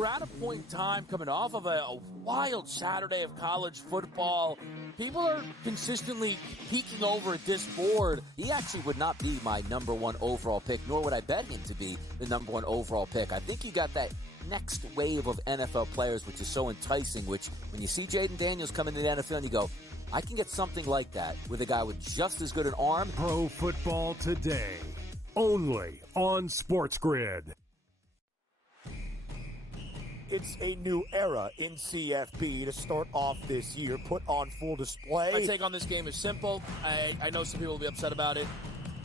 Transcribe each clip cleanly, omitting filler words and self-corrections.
we're at a point in time coming off of a wild Saturday of college football. People are consistently peeking over at this board. He actually would not be my number one overall pick, nor would I bet him to be the number one overall pick. I think he got that next wave of NFL players, which is so enticing, which when you see Jaden Daniels come into the NFL and you go, I can get something like that with a guy with just as good an arm. Pro Football Today, only on SportsGrid. It's a new era in CFB to start off this year, put on full display. My take on this game is simple. I know some people will be upset about it.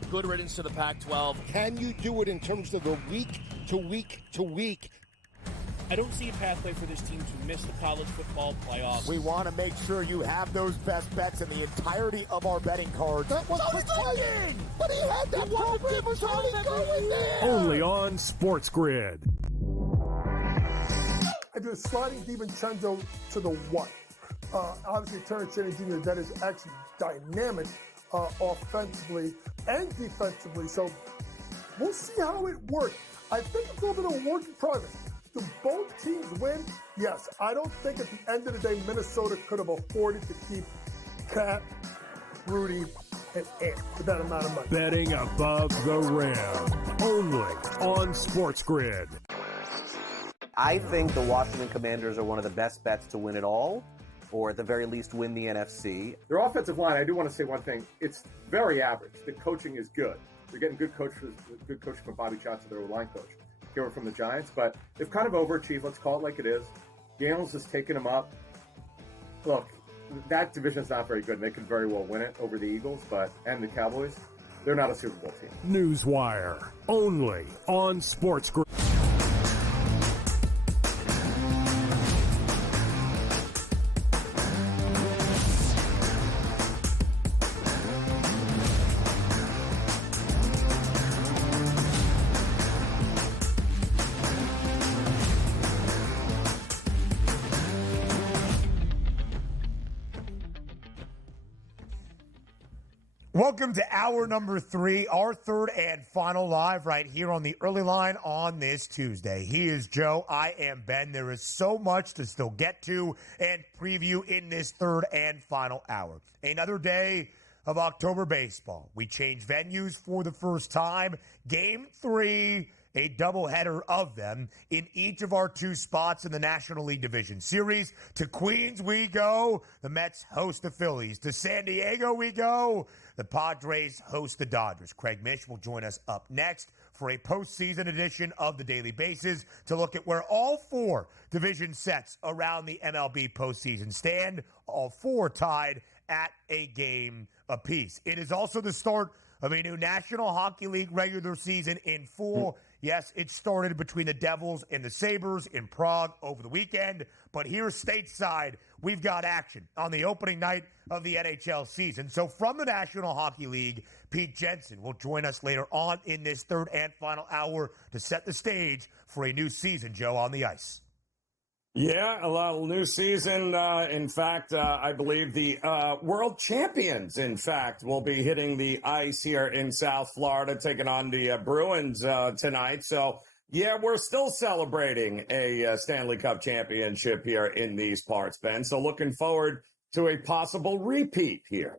Good riddance to the Pac-12. Can you do it in terms of the week to week to week? I don't see a pathway for this team to miss the college football playoffs. We want to make sure you have those best bets in the entirety of our betting cards. That was playing, but he had that program going there. Only on SportsGrid. I do a sliding DiVincenzo to the what? Obviously, Terrence Shannon Jr., that is actually dynamic offensively and defensively. So we'll see how it works. I think it's a little bit of a work in progress. Do both teams win? Yes. I don't think at the end of the day, Minnesota could have afforded to keep Cat, Rudy, and Ant for that amount of money. Betting above the rim. Only on SportsGrid. I think the Washington Commanders are one of the best bets to win it all, or at the very least win the NFC. Their offensive line, I do want to say one thing. It's very average. The coaching is good. They're getting good coaching from Bobby Johnson, their line coach. Here from the Giants, but they've kind of overachieved. Let's call it like it is. Daniels has taken them up. Look, that division's not very good, and they could very well win it over the Eagles, and the Cowboys. They're not a Super Bowl team. Newswire, only on SportsGrid. Welcome to hour number 3, our third and final live right here on the early line on this Tuesday. He is Joe. I am Ben. There is so much to still get to and preview in this third and final hour. Another day of October baseball. We change venues for the first time. Game 3, a doubleheader of them in each of our 2 spots in the National League Division Series. To Queens we go. The Mets host the Phillies. To San Diego we go. The Padres host the Dodgers. Craig Mish will join us up next for a postseason edition of the Daily Bases to look at where all 4 division sets around the MLB postseason stand, all 4 tied at a game apiece. It is also the start of a new National Hockey League regular season in full. Yes, it started between the Devils and the Sabres in Prague over the weekend, but here stateside, we've got action on the opening night of the NHL season. So from the National Hockey League, Pete Jensen will join us later on in this third and final hour to set the stage for a new season, Joe, on the ice. Yeah, a new season. In fact, I believe the world champions, in fact, will be hitting the ice here in South Florida, taking on the Bruins tonight. So, yeah, we're still celebrating a Stanley Cup championship here in these parts, Ben. So looking forward to a possible repeat here.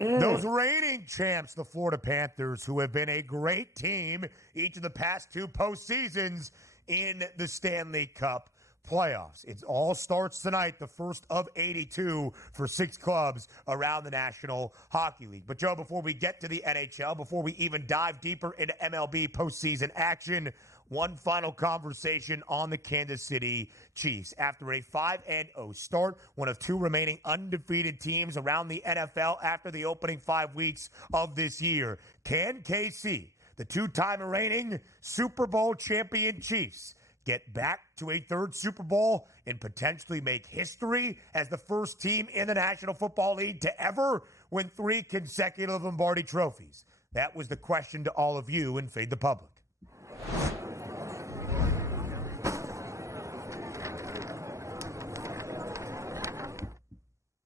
Those reigning champs, the Florida Panthers, who have been a great team each of the past 2 postseasons in the Stanley Cup playoffs. It all starts tonight, the first of 82 for 6 clubs around the National Hockey League. But, Joe, before we get to the NHL, before we even dive deeper into MLB postseason action, one final conversation on the Kansas City Chiefs. After a 5-0 start, one of 2 remaining undefeated teams around the NFL after the opening 5 weeks of this year, can KC, the 2-time reigning Super Bowl champion Chiefs, get back to a 3rd Super Bowl and potentially make history as the first team in the National Football League to ever win 3 consecutive Lombardi trophies? That was the question to all of you in Fade the Public.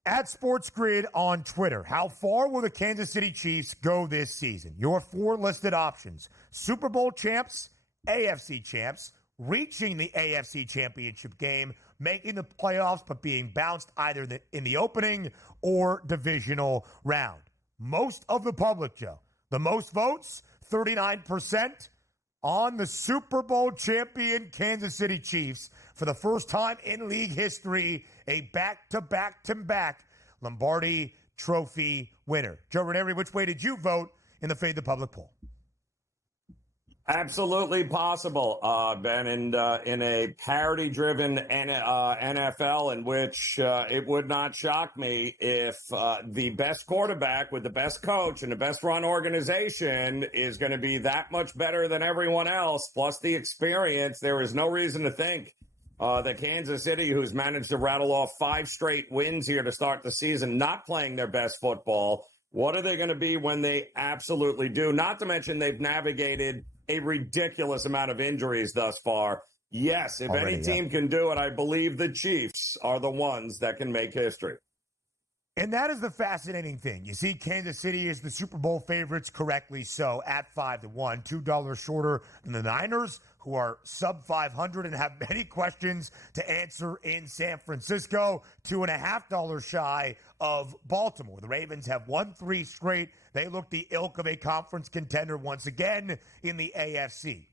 At SportsGrid on Twitter, how far will the Kansas City Chiefs go this season? Your 4 listed options: Super Bowl champs, AFC champs, reaching the AFC Championship game, making the playoffs, but being bounced either in the opening or divisional round. Most of the public, Joe, the most votes, 39%, on the Super Bowl champion Kansas City Chiefs for the first time in league history, a back-to-back Lombardi Trophy winner. Joe Ranieri, which way did you vote in the Fade the Public poll? Absolutely possible, Ben, and in a parity-driven NFL in which it would not shock me if the best quarterback with the best coach and the best run organization is going to be that much better than everyone else, plus the experience. There is no reason to think that Kansas City, who's managed to rattle off 5 straight wins here to start the season, not playing their best football, what are they going to be when they absolutely do? Not to mention they've navigated a ridiculous amount of injuries thus far. Yes, if any team can do it, I believe the Chiefs are the ones that can make history. And that is the fascinating thing. You see, Kansas City is the Super Bowl favorites, correctly so, at 5-1, $2 shorter than the Niners, who are sub 500 and have many questions to answer in San Francisco, $2.50 shy of Baltimore. The Ravens have won 3 straight. They look the ilk of a conference contender once again in the AFC.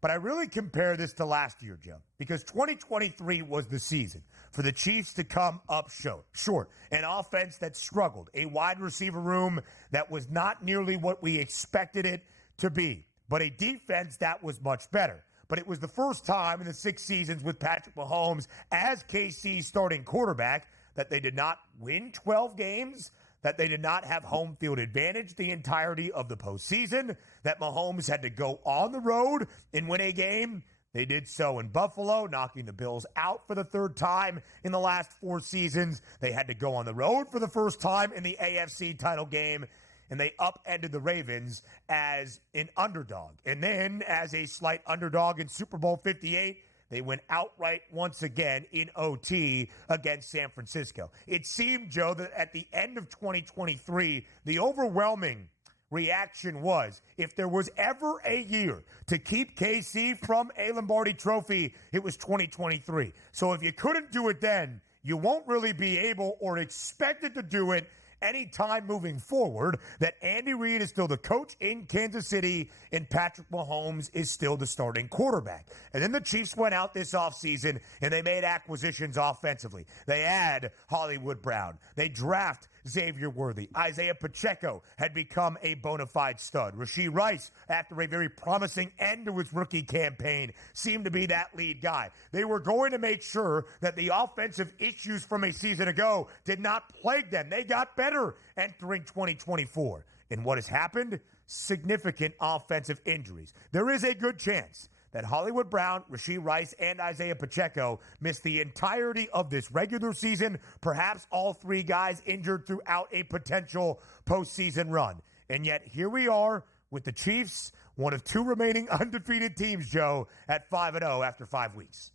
But I really compare this to last year, Joe, because 2023 was the season for the Chiefs to come up short. An offense that struggled, a wide receiver room that was not nearly what we expected it to be, but a defense that was much better. But it was the first time in the 6 seasons with Patrick Mahomes as KC's starting quarterback that they did not win 12 games, that they did not have home field advantage the entirety of the postseason, that Mahomes had to go on the road and win a game. They did so in Buffalo, knocking the Bills out for the 3rd time in the last 4 seasons. They had to go on the road for the first time in the AFC title game, and they upended the Ravens as an underdog. And then as a slight underdog in Super Bowl 58, they went outright once again in OT against San Francisco. It seemed, Joe, that at the end of 2023, the overwhelming reaction was, if there was ever a year to keep KC from a Lombardi trophy, it was 2023. So if you couldn't do it then, you won't really be able or expected to do it anytime moving forward, that Andy Reid is still the coach in Kansas City and Patrick Mahomes is still the starting quarterback. And then the Chiefs went out this offseason and they made acquisitions offensively. They add Hollywood Brown. They draft Xavier Worthy. Isaiah Pacheco had become a bona fide stud. Rashee Rice, after a very promising end to his rookie campaign, seemed to be that lead guy. They were going to make sure that the offensive issues from a season ago did not plague them. They got better entering 2024. And what has happened? Significant offensive injuries. There is a good chance that Hollywood Brown, Rashee Rice, and Isaiah Pacheco missed the entirety of this regular season, perhaps all 3 guys injured throughout a potential postseason run. And yet here we are with the Chiefs, one of 2 remaining undefeated teams, Joe, at 5-0 after 5 weeks.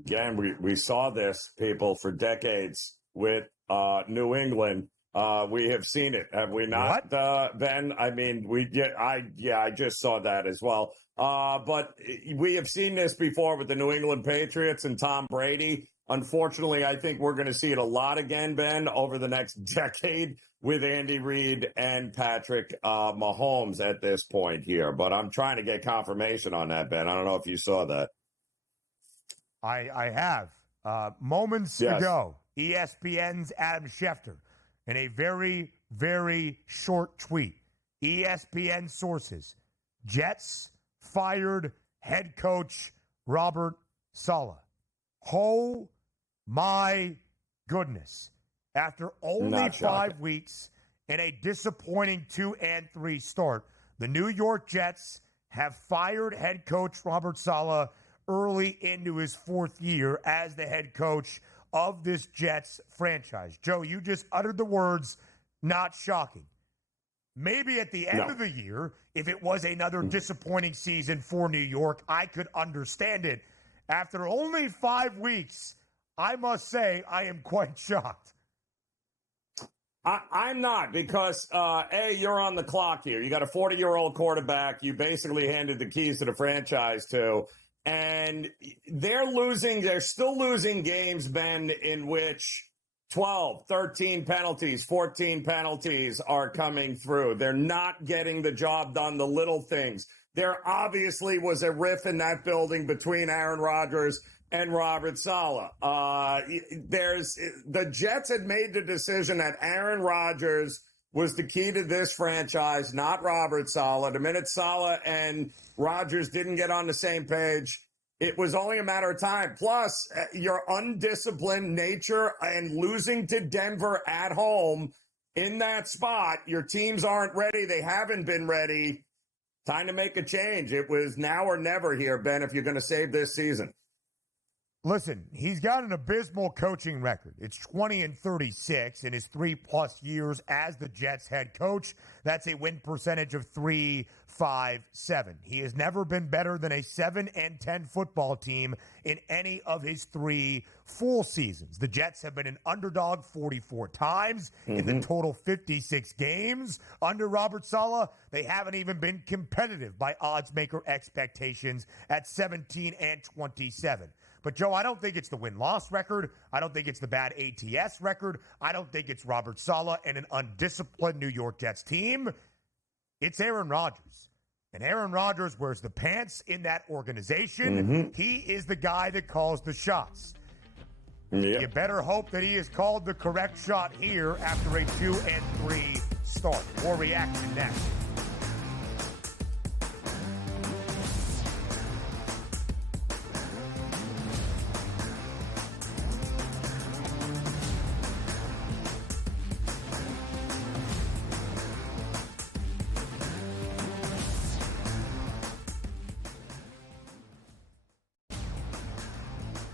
Again, we saw this, people, for decades with New England. We have seen it, have we not, Ben? I mean, I just saw that as well. But we have seen this before with the New England Patriots and Tom Brady. Unfortunately, I think we're going to see it a lot again, Ben, over the next decade with Andy Reid and Patrick Mahomes at this point here. But I'm trying to get confirmation on that, Ben. I don't know if you saw that. I have. Moments ago, ESPN's Adam Schefter, in a very, very short tweet, ESPN sources, Jets fired head coach Robert Saleh. Oh my goodness. After only 5 weeks and a disappointing 2-3 start, the New York Jets have fired head coach Robert Saleh early into his 4th year as the head coach of this Jets franchise. Joe, you just uttered the words, not shocking. Maybe at the end of the year, if it was another disappointing season for New York, I could understand it. After only 5 weeks, I must say I am quite shocked. I'm not, because, you're on the clock here. You got a 40-year-old quarterback you basically handed the keys to the franchise to, And they're still losing games, Ben, in which 12, 13 penalties, 14 penalties are coming through. They're not getting the job done, the little things. There obviously was a riff in that building between Aaron Rodgers and Robert Saleh. The Jets had made the decision that Aaron Rodgers was the key to this franchise, not Robert Saleh. The minute Saleh and Rodgers didn't get on the same page, it was only a matter of time. Plus, your undisciplined nature and losing to Denver at home in that spot, your teams aren't ready. They haven't been ready. Time to make a change. It was now or never here, Ben, if you're going to save this season. Listen, he's got an abysmal coaching record. It's 20-36 in his 3+ years as the Jets head coach. That's a win percentage of .357. He has never been better than a 7-10 football team in any of his 3 full seasons. The Jets have been an underdog 44 times in the total 56 games. Under Robert Saleh, they haven't even been competitive by odds maker expectations at 17-27. But, Joe, I don't think it's the win-loss record. I don't think it's the bad ATS record. I don't think it's Robert Saleh and an undisciplined New York Jets team. It's Aaron Rodgers. And Aaron Rodgers wears the pants in that organization. He is the guy that calls the shots. You better hope that he has called the correct shot here after a 2-3 start. More reaction next.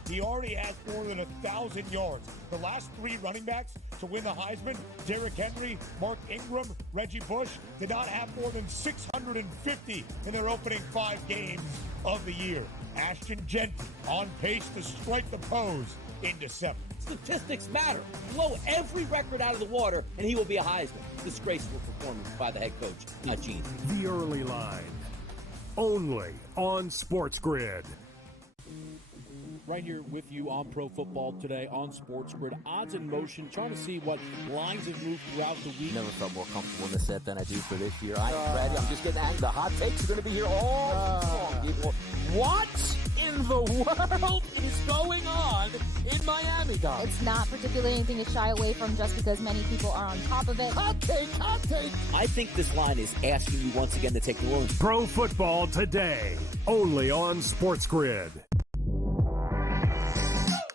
He already has more than 1,000 yards. The last 3 running backs to win the Heisman, Derrick Henry, Mark Ingram, Reggie Bush, did not have more than 650 in their opening 5 games of the year. Ashton Jensen on pace to strike the pose in December. Statistics matter. Blow every record out of the water, and he will be a Heisman. Disgraceful performance by the head coach, not Gene. The Early Line, only on SportsGrid. Right here with you on Pro Football Today on SportsGrid. Odds in motion, trying to see what lines have moved throughout the week. Never felt more comfortable in this set than I do for this year. I am ready. I'm just getting angry. The hot takes are going to be here all long, people. What in the world is going on in Miami, guys? It's not particularly anything to shy away from just because many people are on top of it. Hot take, hot take. I think this line is asking you once again to take New Orleans. Pro Football Today, only on SportsGrid.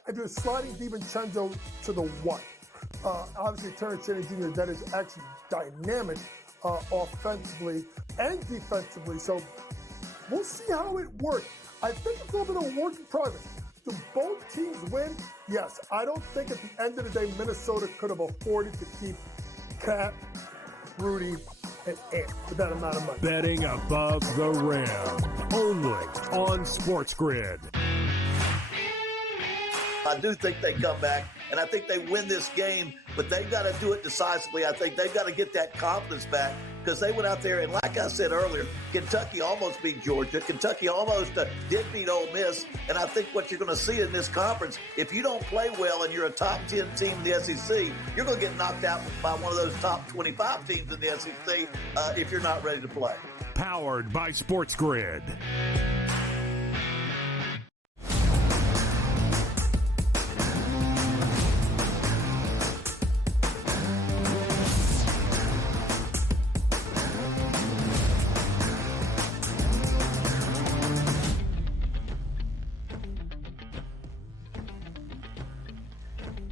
I do sliding DiVincenzo to the what? Obviously, Terrence Shannon Jr., that is actually dynamic offensively and defensively. So we'll see how it works. I think it's a little bit of a work in progress. Do both teams win? Yes. I don't think at the end of the day, Minnesota could have afforded to keep Cat, Rudy, and Ant for that amount of money. Betting above the rim, only on SportsGrid. I do think they come back, and I think they win this game, but they've got to do it decisively. I think they've got to get that confidence back because they went out there, and like I said earlier, Kentucky almost beat Georgia. Kentucky almost did beat Ole Miss, and I think what you're going to see in this conference, if you don't play well and you're a top 10 team in the SEC, you're going to get knocked out by one of those top 25 teams in the SEC if you're not ready to play. Powered by SportsGrid.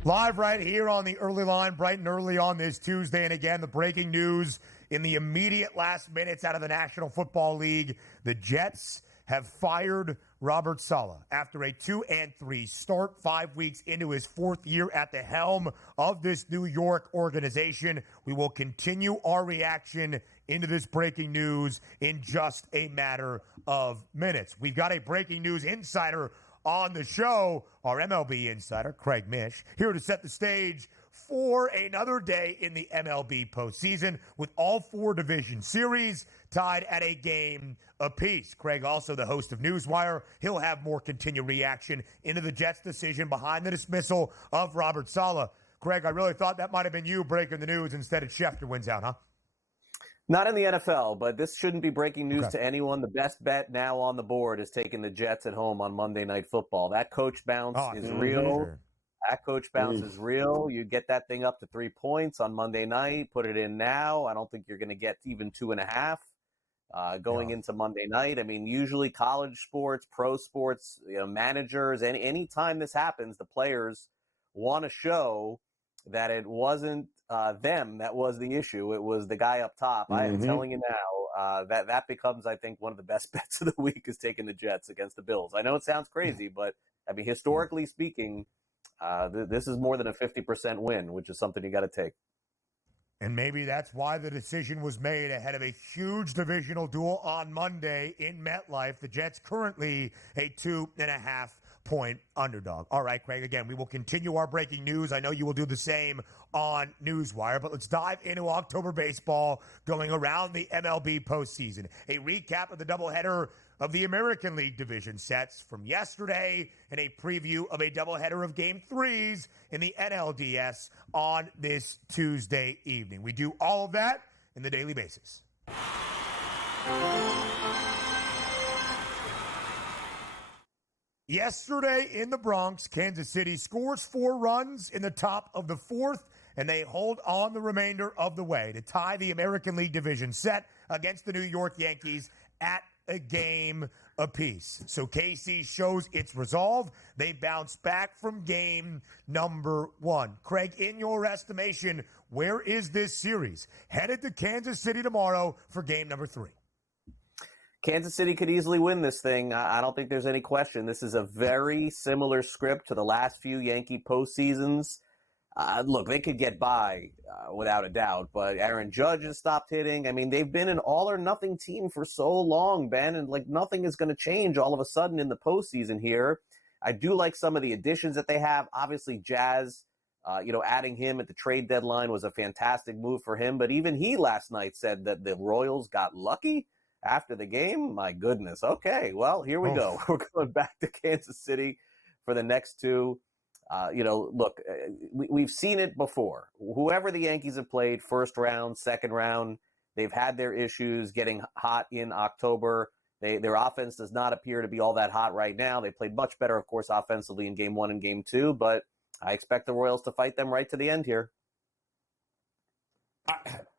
Live right here on the early line, bright and early on this Tuesday. And again, the breaking news in the immediate last minutes out of the National Football League. The Jets have fired Robert Saleh after a 2-3 start, 5 weeks into his 4th year at the helm of this New York organization. We will continue our reaction into this breaking news in just a matter of minutes. We've got a breaking news insider on the show, our MLB insider, Craig Mish, here to set the stage for another day in the MLB postseason with all 4 division series tied at a game apiece. Craig, also the host of Newswire, he'll have more continued reaction into the Jets' decision behind the dismissal of Robert Saleh. Craig, I really thought that might have been you breaking the news instead of Schefter wins out, huh? Not in the NFL, but this shouldn't be breaking news to anyone. The best bet now on the board is taking the Jets at home on Monday Night Football. That coach bounce is real. That coach bounce is real. You get that thing up to 3 points on Monday night, put it in now. I don't think you're going to get even 2.5 going into Monday night. I mean, usually college sports, pro sports, managers, and any time this happens, the players want to show that it wasn't them that was the issue. It was the guy up top. I am telling you now, that becomes, I think, one of the best bets of the week is taking the Jets against the Bills. I know it sounds crazy, but I mean, historically speaking, this is more than a 50% win, which is something you got to take. And maybe that's why the decision was made ahead of a huge divisional duel on Monday in MetLife. The Jets currently a 2.5-point underdog. All right, Craig, again, we will continue our breaking news. I know you will do the same on Newswire, but let's dive into October baseball going around the MLB postseason. A recap of the doubleheader of the American League division sets from yesterday and a preview of a doubleheader of Game 3s in the NLDS on this Tuesday evening. We do all of that in the daily basis. Yesterday in the Bronx, Kansas City scores 4 runs in the top of the 4th, and they hold on the remainder of the way to tie the American League division set against the New York Yankees at a game apiece. So KC shows its resolve. They bounce back from game number 1. Craig, in your estimation, where is this series? Headed to Kansas City tomorrow for game number 3. Kansas City could easily win this thing. I don't think there's any question. This is a very similar script to the last few Yankee postseasons. Look, they could get by without a doubt, but Aaron Judge has stopped hitting. I mean, they've been an all-or-nothing team for so long, Ben, and nothing is going to change all of a sudden in the postseason here. I do like some of the additions that they have. Obviously, Jazz, adding him at the trade deadline was a fantastic move for him, but even he last night said that the Royals got lucky after the game. My goodness. Okay, well, here we go. We're going back to Kansas City for the next 2. Look, we've seen it before. Whoever the Yankees have played, first round, second round, they've had their issues getting hot in October. Their offense does not appear to be all that hot right now. They played much better, of course, offensively in Game 1 and Game 2, but I expect the Royals to fight them right to the end here.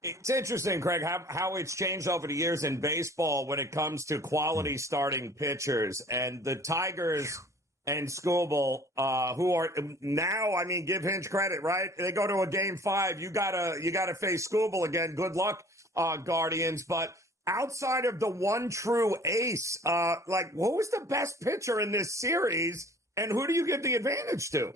It's interesting, Craig, how it's changed over the years in baseball when it comes to quality starting pitchers. And the Tigers and Skubal, who are now, I mean, give Hinch credit, right? They go to a Game 5. You gotta face Skubal again. Good luck, Guardians. But outside of the one true ace, who was the best pitcher in this series, and who do you give the advantage to?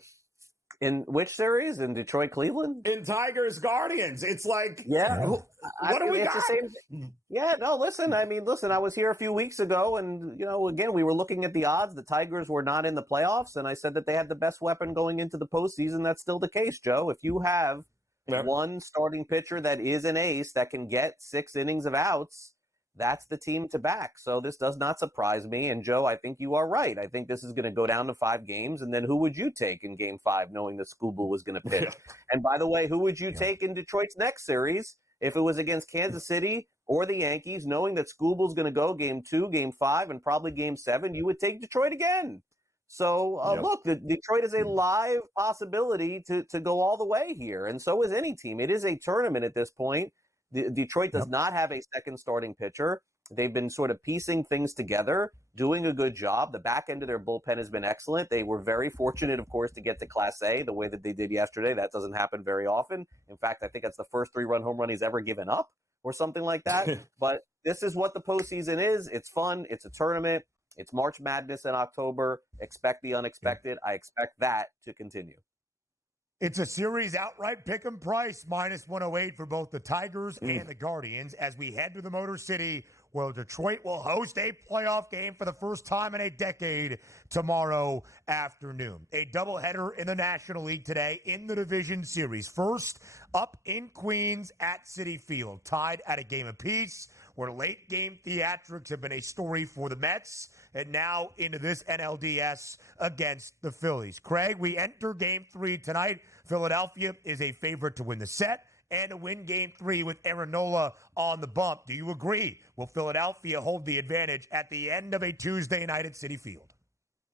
In which series? In Detroit, Cleveland? In Tigers, Guardians. It's like, what do we got? The same. Yeah, no, listen, I was here a few weeks ago, and, again, we were looking at the odds. The Tigers were not in the playoffs, and I said that they had the best weapon going into the postseason. That's still the case, Joe. If you have one starting pitcher that is an ace that can get 6 innings of outs, that's the team to back. So this does not surprise me. And, Joe, I think you are right. I think this is going to go down to 5 games. And then who would you take in Game 5 knowing that Skubal was going to pitch? And, by the way, who would you take in Detroit's next series if it was against Kansas City or the Yankees, knowing that Skubal's going to go Game 2, Game 5, and probably Game 7? You would take Detroit again. So, look, Detroit is a live possibility to go all the way here. And so is any team. It is a tournament at this point. Detroit does not have a second starting pitcher. They've been sort of piecing things together, doing a good job. The back end of their bullpen has been excellent. They were very fortunate, of course, to get to Class A the way that they did yesterday. That doesn't happen very often. In fact, I think that's the first 3-run home run he's ever given up or something like that. But this is what the postseason is. It's fun. It's a tournament. It's March Madness in October. Expect the unexpected. I expect that to continue. It's a series outright pick'em price, -108 for both the Tigers and the Guardians as we head to the Motor City, where Detroit will host a playoff game for the first time in a decade tomorrow afternoon. A doubleheader in the National League today in the division series. First, up in Queens at Citi Field, tied at a game apiece. where late game theatrics have been a story for the Mets, and now into this NLDS against the Phillies. Craig, we enter game 3 tonight. Philadelphia is a favorite to win the set and to win game 3 with Aaron Nola on the bump. Do you agree? Will Philadelphia hold the advantage at the end of a Tuesday night at Citi Field?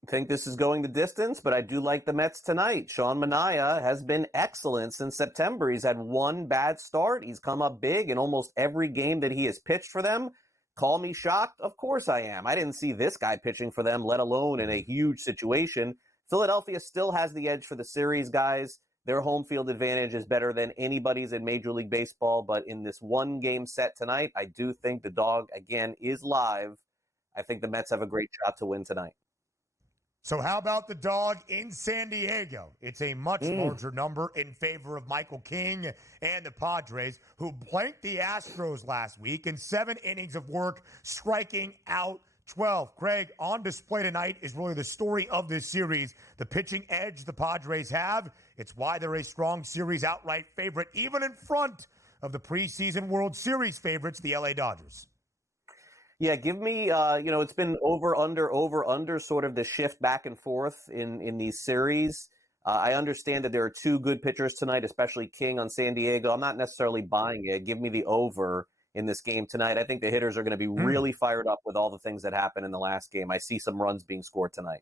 I think this is going the distance, but I do like the Mets tonight. Sean Manaea has been excellent since September. He's had one bad start. He's come up big in almost every game that he has pitched for them. Call me shocked? Of course I am. I didn't see this guy pitching for them, let alone in a huge situation. Philadelphia still has the edge for the series, guys. Their home field advantage is better than anybody's in Major League Baseball, but in this one-game set tonight, I do think the dog, again, is live. I think the Mets have a great shot to win tonight. So how about the dog in San Diego? It's a much larger number in favor of Michael King and the Padres, who blanked the Astros last week in 7 innings of work, striking out 12. Craig, on display tonight is really the story of this series. The pitching edge the Padres have. It's why they're a strong series outright favorite, even in front of the preseason World Series favorites, the LA Dodgers. Yeah, give me, it's been over, under, sort of the shift back and forth in these series. I understand that there are 2 good pitchers tonight, especially King on San Diego. I'm not necessarily buying it. Give me the over in this game tonight. I think the hitters are going to be really fired up with all the things that happened in the last game. I see some runs being scored tonight.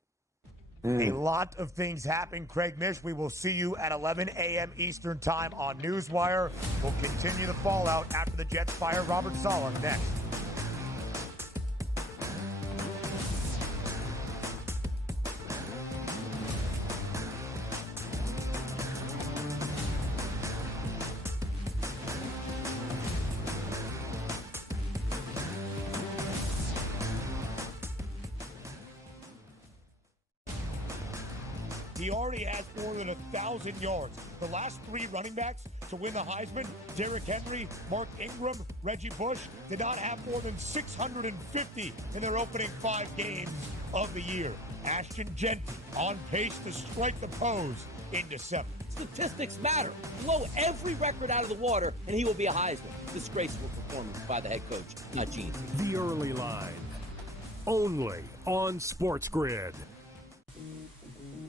A lot of things happen. Craig Mish, we will see you at 11 a.m. Eastern time on Newswire. We'll continue the fallout after the Jets fire Robert Saleh next. He already has more than 1,000 yards. The last 3 running backs to win the Heisman, Derrick Henry, Mark Ingram, Reggie Bush, did not have more than 650 in their opening 5 games of the year. Ashton Jensen on pace to strike the pose in December. Statistics matter. Blow every record out of the water, and he will be a Heisman. Disgraceful performance by the head coach, not Gene. The Early Line, only on SportsGrid.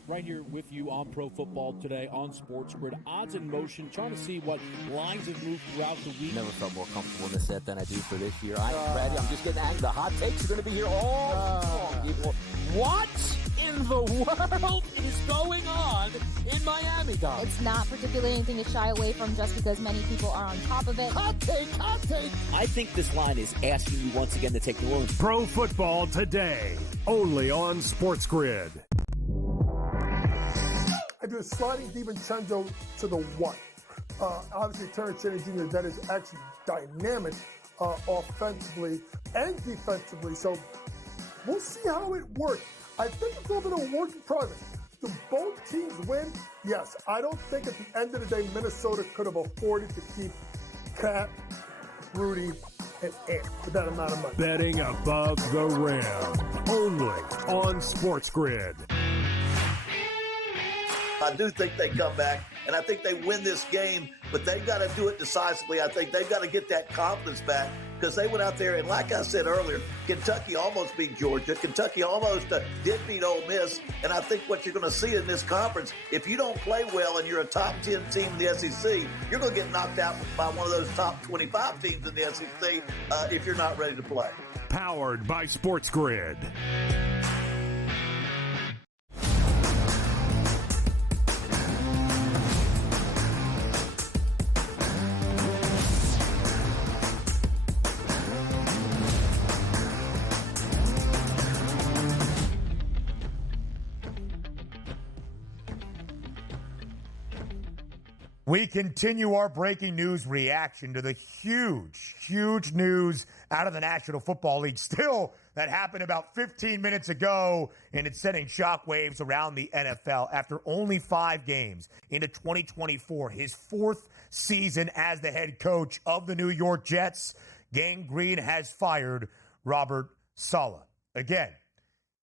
Right here with you on Pro Football Today on SportsGrid. Odds in motion, trying to see what lines have moved throughout the week. Never felt more comfortable in this set than I do for this year. Brady, I'm just getting angry. The hot takes are going to be here all long, people. What in the world is going on in Miami, guys? It's not particularly anything to shy away from just because many people are on top of it. Hot take, hot take. I think this line is asking you once again to take New Orleans. Pro Football Today, only on SportsGrid. I do a sliding DiVincenzo to the 1. Obviously, Terrence Shannon Jr., that is actually dynamic offensively and defensively. So we'll see how it works. I think it's a little bit of a work in progress. Do both teams win? Yes. I don't think at the end of the day, Minnesota could have afforded to keep Cat, Rudy, and Ant for that amount of money. Betting above the rim, only on SportsGrid. I do think they come back, and I think they win this game, but they've got to do it decisively. I think they've got to get that confidence back because they went out there, and like I said earlier, Kentucky almost beat Georgia. Kentucky almost did beat Ole Miss, and I think what you're going to see in this conference, if you don't play well and you're a top 10 team in the SEC, you're going to get knocked out by one of those top 25 teams in the SEC if you're not ready to play. Powered by SportsGrid. We continue our breaking news reaction to the huge news out of the National Football League. Still, that happened about 15 minutes ago, and it's sending shockwaves around the NFL. After only 5 games into 2024, his 4th season as the head coach of the New York Jets, Gang Green has fired Robert Saleh. Again,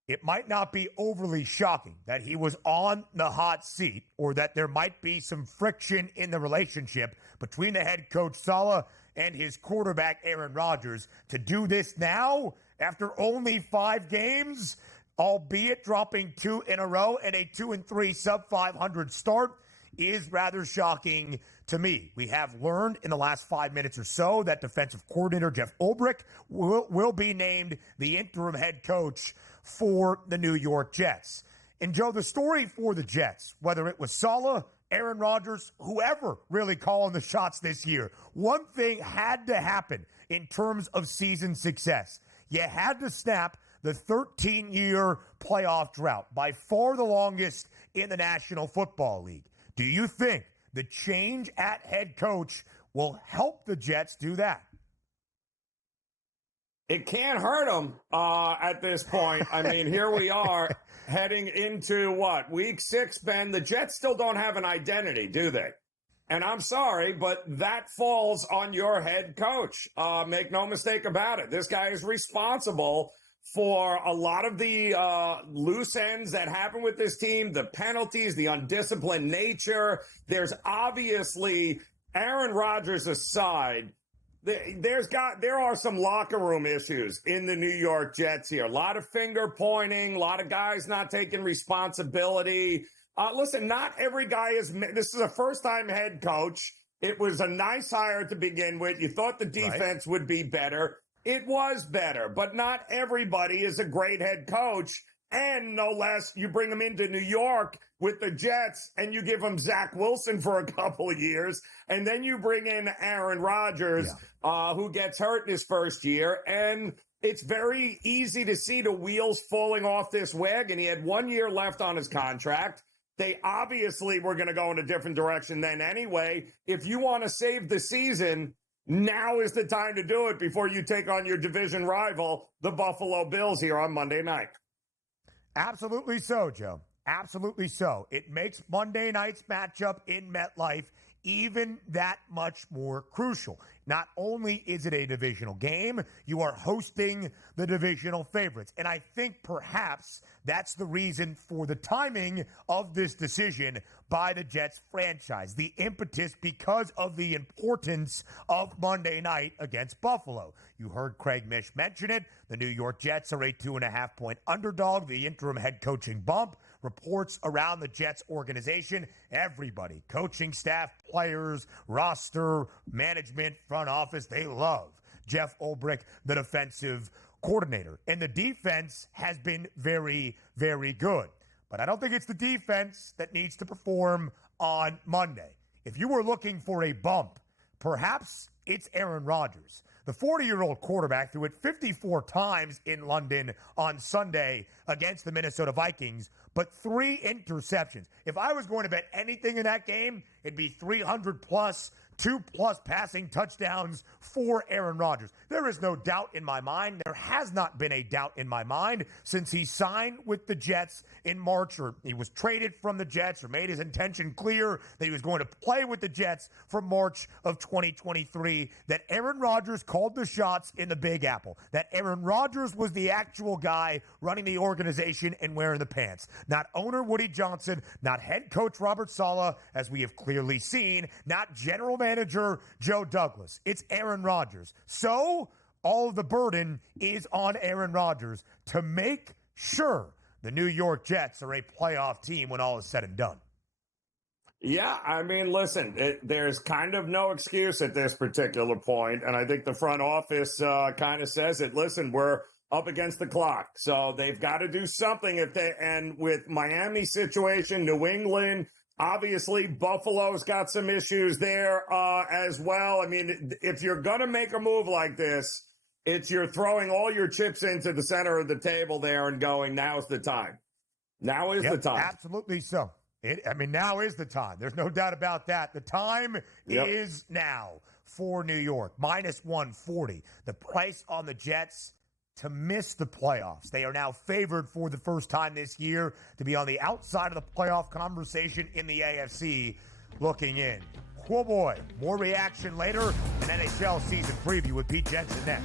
it might not be overly shocking that he was on the hot seat or that there might be some friction in the relationship between the head coach Saleh and his quarterback, Aaron Rodgers, to do this now after only 5 games, albeit dropping 2 in a row and a 2-3 sub-500 start, is rather shocking to me. We have learned in the last 5 minutes or so that defensive coordinator Jeff Ulbrich will be named the interim head coach for the New York Jets. And Joe, the story for the Jets, whether it was Saleh, Aaron Rodgers, whoever really calling the shots this year, one thing had to happen in terms of season success. You had to snap the 13-year playoff drought, by far the longest in the National Football League. Do you think the change at head coach will help the Jets do that? It can't hurt them at this point. I mean, here we are heading into what? Week 6, Ben. The Jets still don't have an identity, do they? And I'm sorry, but that falls on your head coach. Make no mistake about it. This guy is responsible for a lot of the loose ends that happen with this team, the penalties, the undisciplined nature. There's obviously, Aaron Rodgers aside, there are some locker room issues in the New York Jets here. A lot of finger pointing, a lot of guys not taking responsibility. Listen, not every guy this is a first-time head coach. It was a nice hire to begin with. You thought the defense would be better. It was better, but not everybody is a great head coach. And no less, you bring him into New York with the Jets and you give him Zach Wilson for a couple of years. And then you bring in Aaron Rodgers, who gets hurt in his first year. And it's very easy to see the wheels falling off this wagon. He had 1 year left on his contract. They obviously were going to go in a different direction then anyway. If you want to save the season, now is the time to do it before you take on your division rival, the Buffalo Bills, here on Monday night. Absolutely so, Joe. Absolutely so. It makes Monday night's matchup in MetLife even that much more crucial. Not only is it a divisional game, you are hosting the divisional favorites. And I think perhaps that's the reason for the timing of this decision by the Jets franchise. The impetus because of the importance of Monday night against Buffalo. You heard Craig Mish mention it. The New York Jets are a 2.5-point underdog. The interim head coaching bump. Reports around the Jets organization, everybody, coaching staff, players, roster, management, front office, they love Jeff Ulbrich, the defensive coordinator. And the defense has been very, very good. But I don't think it's the defense that needs to perform on Monday. If you were looking for a bump, perhaps it's Aaron Rodgers. The 40-year-old quarterback threw it 54 times in London on Sunday against the Minnesota Vikings, but 3 interceptions. If I was going to bet anything in that game, it'd be 300-plus, 2+ passing touchdowns for Aaron Rodgers. There is no doubt in my mind. There has not been a doubt in my mind since he signed with the Jets in March, or he was traded from the Jets, or made his intention clear that he was going to play with the Jets from March of 2023, that Aaron Rodgers called the shots in the Big Apple, that Aaron Rodgers was the actual guy running the organization and wearing the pants. Not owner Woody Johnson, not head coach Robert Saleh, as we have clearly seen, not general manager Joe Douglas. It's Aaron Rodgers. So all of the burden is on Aaron Rodgers to make sure the New York Jets are a playoff team when all is said and done. Yeah, I mean, listen, there's kind of no excuse at this particular point, and I think the front office kind of says it. Listen, we're up against the clock, so they've got to do something. And with Miami's situation, New England, obviously Buffalo's got some issues there as well. I mean, if you're going to make a move like this, you're throwing all your chips into the center of the table there and going, now's the time. Now is the time. Absolutely so. Now is the time. There's no doubt about that. The time is now for New York. Minus 140. The price on the Jets to miss the playoffs. They are now favored for the first time this year to be on the outside of the playoff conversation in the AFC looking in. Oh boy, more reaction later. An NHL season preview with Pete Jensen next.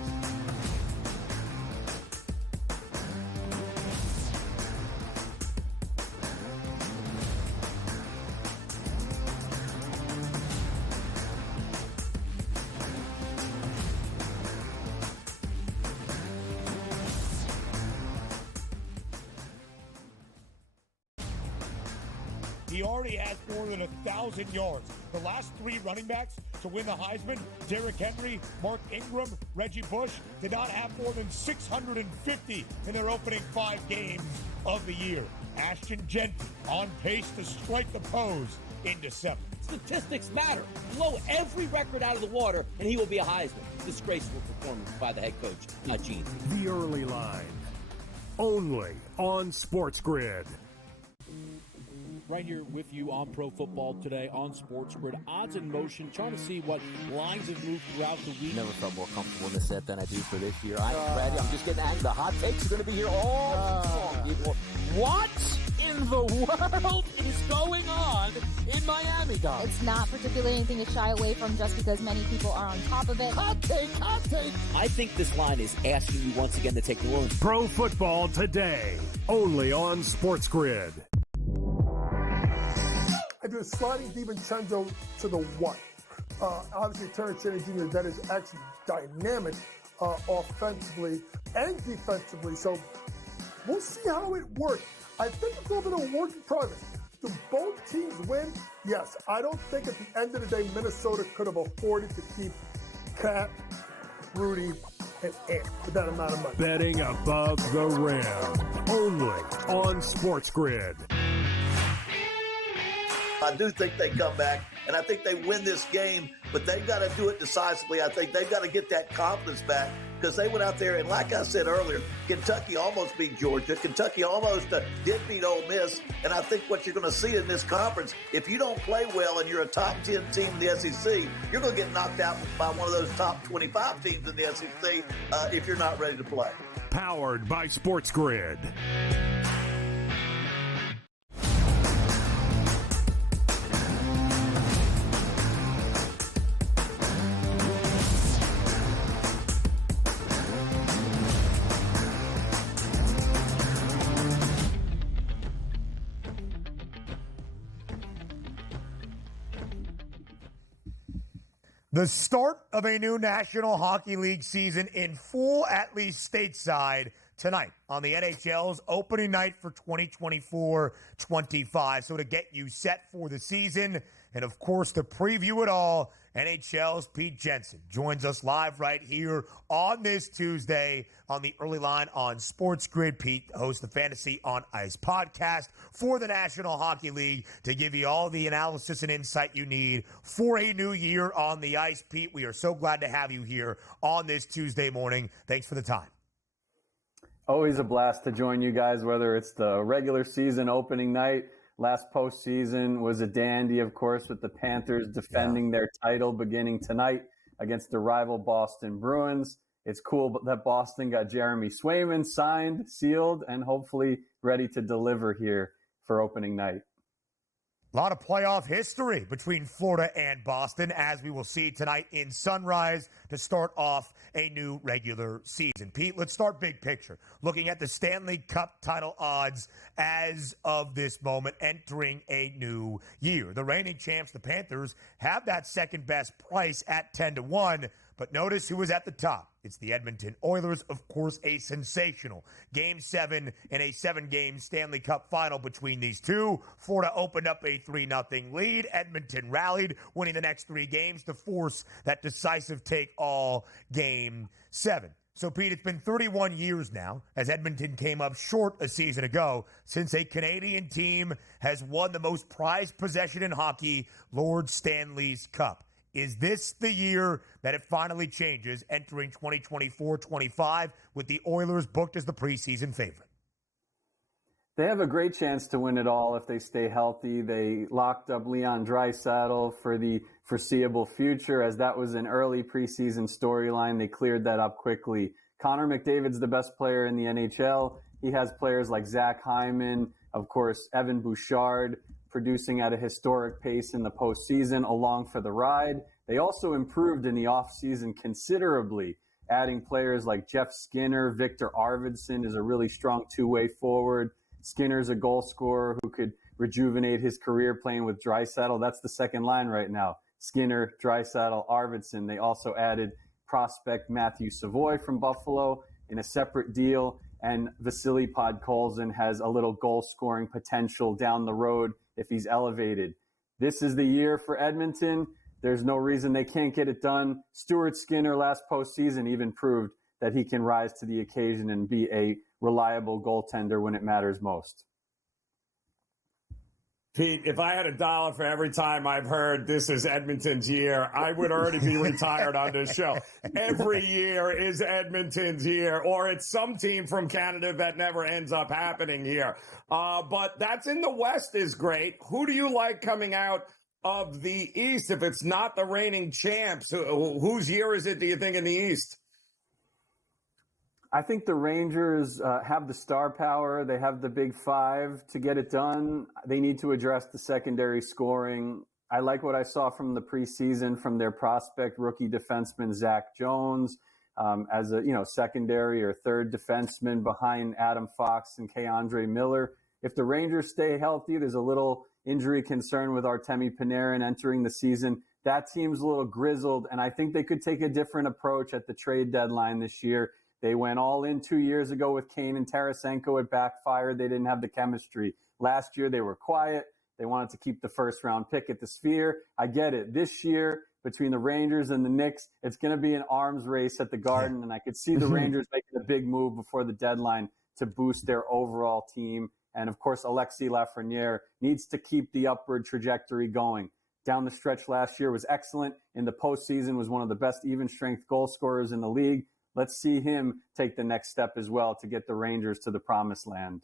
He already has more than 1,000 yards. The last three running backs to win the Heisman, Derrick Henry, Mark Ingram, Reggie Bush, did not have more than 650 in their opening 5 games of the year. Ashton Jensen on pace to strike the pose in December. Statistics matter. Blow every record out of the water, and he will be a Heisman. Disgraceful performance by the head coach, not Gene. The Early Line, only on SportsGrid. Right here with you on Pro Football Today on SportsGrid. Odds in motion, trying to see what lines have moved throughout the week. Never felt more comfortable in this set than I do for this year. I'm ready. I'm just getting angry. The hot takes are going to be here all long, people. What in the world is going on in Miami, guys? It's not particularly anything to shy away from just because many people are on top of it. Hot take, hot take. I think this line is asking you once again to take New Orleans. Pro Football Today, only on SportsGrid. I do sliding DiVincenzo to the one. Obviously, Terrence Shannon Jr., that is actually dynamic offensively and defensively. So we'll see how it works. I think it's a little bit of a work in progress. Do both teams win? Yes. I don't think at the end of the day, Minnesota could have afforded to keep Cat, Rudy, and Ant with that amount of money. Betting above the rim, only on SportsGrid. I do think they come back, and I think they win this game, but they've got to do it decisively. I think they've got to get that confidence back because they went out there, and like I said earlier, Kentucky almost beat Georgia. Kentucky almost did beat Ole Miss, and I think what you're going to see in this conference, if you don't play well and you're a top 10 team in the SEC, you're going to get knocked out by one of those top 25 teams in the SEC if you're not ready to play. Powered by SportsGrid. The start of a new National Hockey League season in full, at least stateside, tonight on the NHL's opening night for 2024-25. So to get you set for the season and, of course, to preview it all, NHL's Pete Jensen joins us live right here on this Tuesday on the Early Line on SportsGrid. Pete hosts the Fantasy on Ice podcast for the National Hockey League to give you all the analysis and insight you need for a new year on the ice. Pete, we are so glad to have you here on this Tuesday morning. Thanks for the time. Always a blast to join you guys, whether it's the regular season opening night. Last postseason was a dandy, of course, with the Panthers defending their title beginning tonight against the rival Boston Bruins. It's cool that Boston got Jeremy Swayman signed, sealed, and hopefully ready to deliver here for opening night. A lot of playoff history between Florida and Boston, as we will see tonight in Sunrise to start off a new regular season. Pete, let's start big picture. Looking at the Stanley Cup title odds as of this moment entering a new year. The reigning champs, the Panthers, have that second best price at 10-1. But notice who is at the top. It's the Edmonton Oilers, of course, a sensational Game 7 in a 7-game Stanley Cup final between these two. Florida opened up a 3-0 lead. Edmonton rallied, winning the next 3 games to force that decisive take-all Game 7. So, Pete, it's been 31 years now, as Edmonton came up short a season ago, since a Canadian team has won the most prized possession in hockey, Lord Stanley's Cup. Is this the year that it finally changes, entering 2024-25 with the Oilers booked as the preseason favorite? They have a great chance to win it all if they stay healthy. They locked up Leon Draisaitl for the foreseeable future, as that was an early preseason storyline. They cleared that up quickly. Connor McDavid's the best player in the NHL. He has players like Zach Hyman, of course, Evan Bouchard, producing at a historic pace in the postseason, along for the ride. They also improved in the offseason considerably, adding players like Jeff Skinner. Victor Arvidsson is a really strong two-way forward. Skinner's a goal scorer who could rejuvenate his career playing with Draisaitl. That's the second line right now. Skinner, Draisaitl, Arvidsson. They also added prospect Matthew Savoy from Buffalo in a separate deal. And Vasily Podkolzin has a little goal-scoring potential down the road if he's elevated. This is the year for Edmonton. There's no reason they can't get it done. Stuart Skinner last postseason even proved that he can rise to the occasion and be a reliable goaltender when it matters most. Pete, if I had $1 for every time I've heard this is Edmonton's year, I would already be retired on this show. Every year is Edmonton's year, or it's some team from Canada that never ends up happening here. But that's in the West is great. Who do you like coming out of the East? If it's not the reigning champs, whose year is it, do you think, in the East? I think the Rangers have the star power. They have the big five to get it done. They need to address the secondary scoring. I like what I saw from the preseason from their prospect rookie defenseman Zach Jones as a secondary or third defenseman behind Adam Fox and Keandre Miller. If the Rangers stay healthy, there's a little injury concern with Artemi Panarin entering the season. That team's a little grizzled, and I think they could take a different approach at the trade deadline this year. They went all in 2 years ago with Kane and Tarasenko. It backfired. They didn't have the chemistry. Last year, they were quiet. They wanted to keep the first-round pick at the Sphere. I get it. This year, between the Rangers and the Knicks, it's going to be an arms race at the Garden, and I could see the Rangers making a big move before the deadline to boost their overall team. And, of course, Alexis Lafreniere needs to keep the upward trajectory going. Down the stretch last year was excellent. In the postseason was one of the best even-strength goal scorers in the league. Let's see him take the next step as well to get the Rangers to the promised land.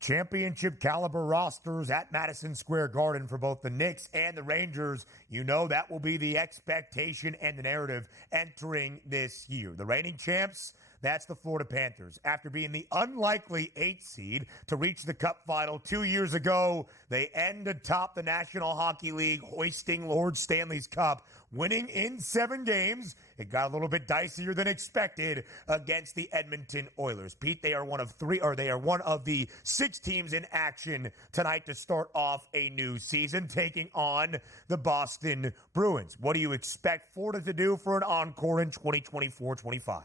Championship caliber rosters at Madison Square Garden for both the Knicks and the Rangers. You know that will be the expectation and the narrative entering this year. The reigning champs, that's the Florida Panthers. After being the unlikely 8th seed to reach the Cup final 2 years ago, they end atop the National Hockey League, hoisting Lord Stanley's Cup, winning in 7 games. It got a little bit dicier than expected against the Edmonton Oilers. Pete, they are one of the 6 teams in action tonight to start off a new season, taking on the Boston Bruins. What do you expect Florida to do for an encore in 2024-25?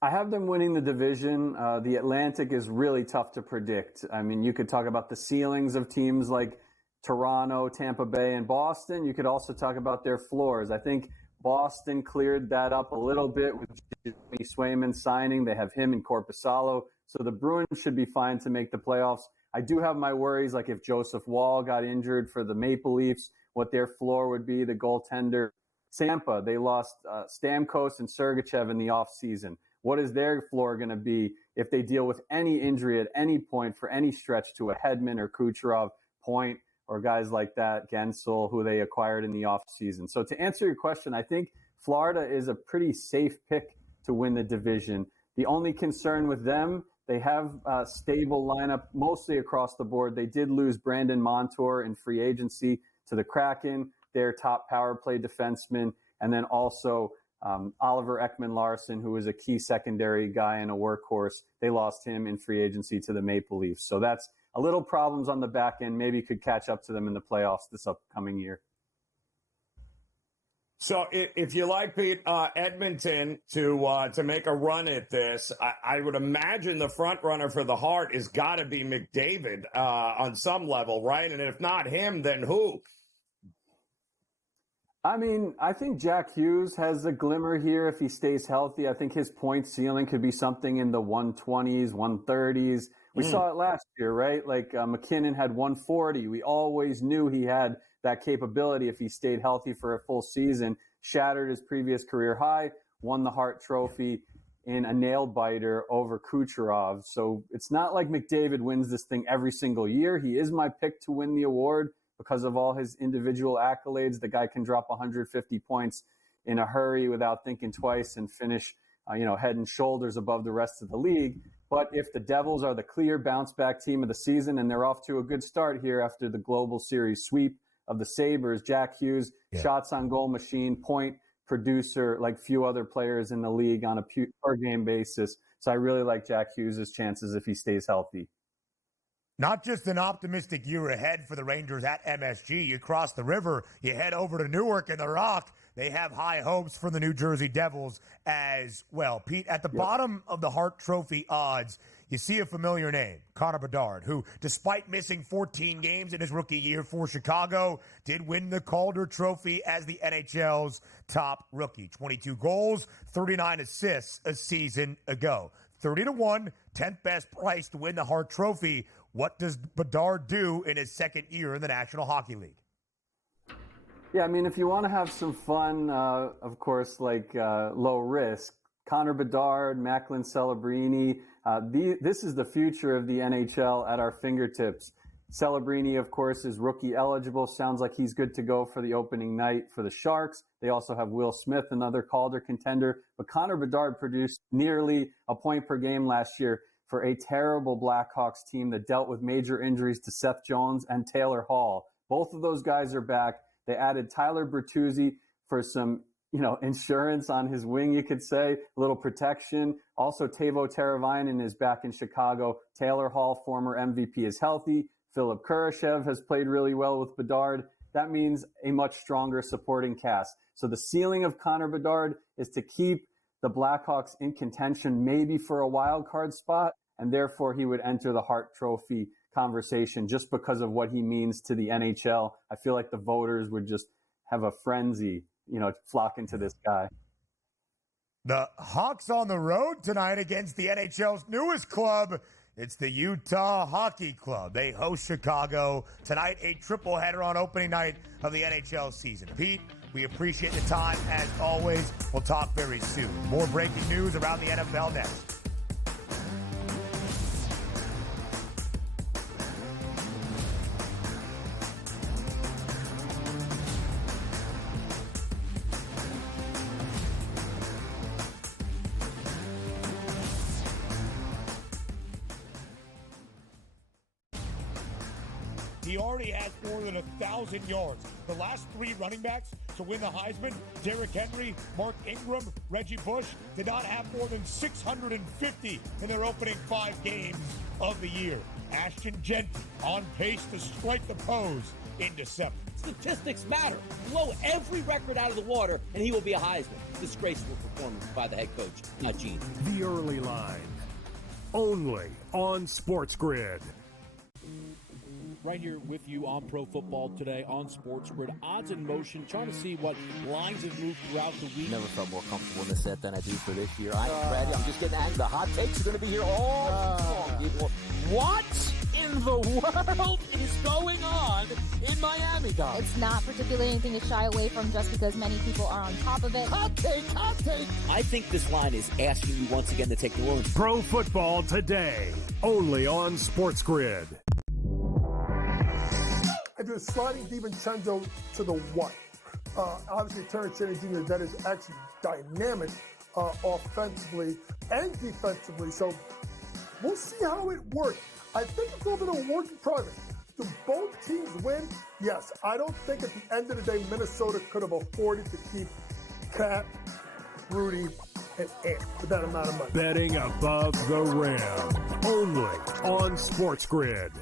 I have them winning the division. The Atlantic is really tough to predict. I mean, you could talk about the ceilings of teams like Toronto, Tampa Bay, and Boston. You could also talk about their floors. I think Boston cleared that up a little bit with Jimmy Swayman signing. They have him and Korpisalo. So the Bruins should be fine to make the playoffs. I do have my worries, like if Joseph Wall got injured for the Maple Leafs, what their floor would be, the goaltender. Tampa, they lost Stamkos and Sergachev in the offseason. What is their floor going to be if they deal with any injury at any point for any stretch to a Hedman or Kucherov, Point, or guys like that, Gensel, who they acquired in the offseason? So to answer your question, I think Florida is a pretty safe pick to win the division. The only concern with them, they have a stable lineup mostly across the board. They did lose Brandon Montour in free agency to the Kraken, their top power play defenseman, and then also Oliver Ekman-Larsson, who was a key secondary guy and a workhorse. They lost him in free agency to the Maple Leafs. So that's a little problems on the back end. Maybe could catch up to them in the playoffs this upcoming year. So if you like, Pete, Edmonton to make a run at this, I would imagine the front runner for the Hart has got to be McDavid on some level, right? And if not him, then who? I mean, I think Jack Hughes has a glimmer here if he stays healthy. I think his point ceiling could be something in the 120s, 130s. We saw it last year, right? Like McKinnon had 140. We always knew he had that capability if he stayed healthy for a full season. Shattered his previous career high, won the Hart Trophy in a nail biter over Kucherov. So it's not like McDavid wins this thing every single year. He is my pick to win the award because of all his individual accolades. The guy can drop 150 points in a hurry without thinking twice and finish, head and shoulders above the rest of the league. But if the Devils are the clear bounce-back team of the season and they're off to a good start here after the Global Series sweep of the Sabres, Jack Hughes, shots on goal machine, point producer like few other players in the league on a per-game basis. So I really like Jack Hughes' chances if he stays healthy. Not just an optimistic year ahead for the Rangers at MSG. You cross the river, you head over to Newark and the Rock. They have high hopes for the New Jersey Devils as well. Pete, at the bottom of the Hart Trophy odds, you see a familiar name, Connor Bedard, who, despite missing 14 games in his rookie year for Chicago, did win the Calder Trophy as the NHL's top rookie. 22 goals, 39 assists a season ago. 30-1, 10th best price to win the Hart Trophy. What does Bedard do in his second year in the National Hockey League? Yeah, I mean, if you want to have some fun, of course, like low risk, Connor Bedard, Macklin Celebrini, this is the future of the NHL at our fingertips. Celebrini, of course, is rookie eligible. Sounds like he's good to go for the opening night for the Sharks. They also have Will Smith, another Calder contender. But Connor Bedard produced nearly a point per game last year for a terrible Blackhawks team that dealt with major injuries to Seth Jones and Taylor Hall. Both of those guys are back. They added Tyler Bertuzzi for some, insurance on his wing, you could say, a little protection. Also, Teuvo Teravainen is back in Chicago. Taylor Hall, former MVP, is healthy. Philip Kurashev has played really well with Bedard. That means a much stronger supporting cast. So the ceiling of Connor Bedard is to keep the Blackhawks in contention, maybe for a wild card spot, and therefore he would enter the Hart Trophy conversation just because of what he means to the NHL. I feel like the voters would just have a frenzy, flocking to this guy. The Hawks on the road tonight against the NHL's newest club. It's the Utah Hockey Club. They host Chicago tonight, a triple header on opening night of the NHL season. Pete, we appreciate the time as always. We'll talk very soon. More breaking news around the NFL next. He already has more than 1,000 yards. The last three running backs to win the Heisman, Derrick Henry, Mark Ingram, Reggie Bush, did not have more than 650 in their opening 5 games of the year. Ashton Jensen on pace to strike the pose in December. Statistics matter. Blow every record out of the water, and he will be a Heisman. Disgraceful performance by the head coach, not Gene. The Early Line, only on SportsGrid. Right here with you on Pro Football Today on SportsGrid. Odds in motion, trying to see what lines have moved throughout the week. Never felt more comfortable in this set than I do for this year. I am ready. I'm just getting angry. The hot takes are going to be here all long, people. What in the world is going on in Miami, guys? It's not particularly anything to shy away from just because many people are on top of it. Hot take, hot take. I think this line is asking you once again to take New Orleans. Pro Football Today, only on SportsGrid. I do sliding DiVincenzo to the what? Obviously, Terrence Shannon Jr., that is actually dynamic offensively and defensively. So we'll see how it works. I think it's a little bit of a work in progress. Do both teams win? Yes. I don't think at the end of the day, Minnesota could have afforded to keep Cat, Rudy, and Ant with that amount of money. Betting above the rim, only on SportsGrid.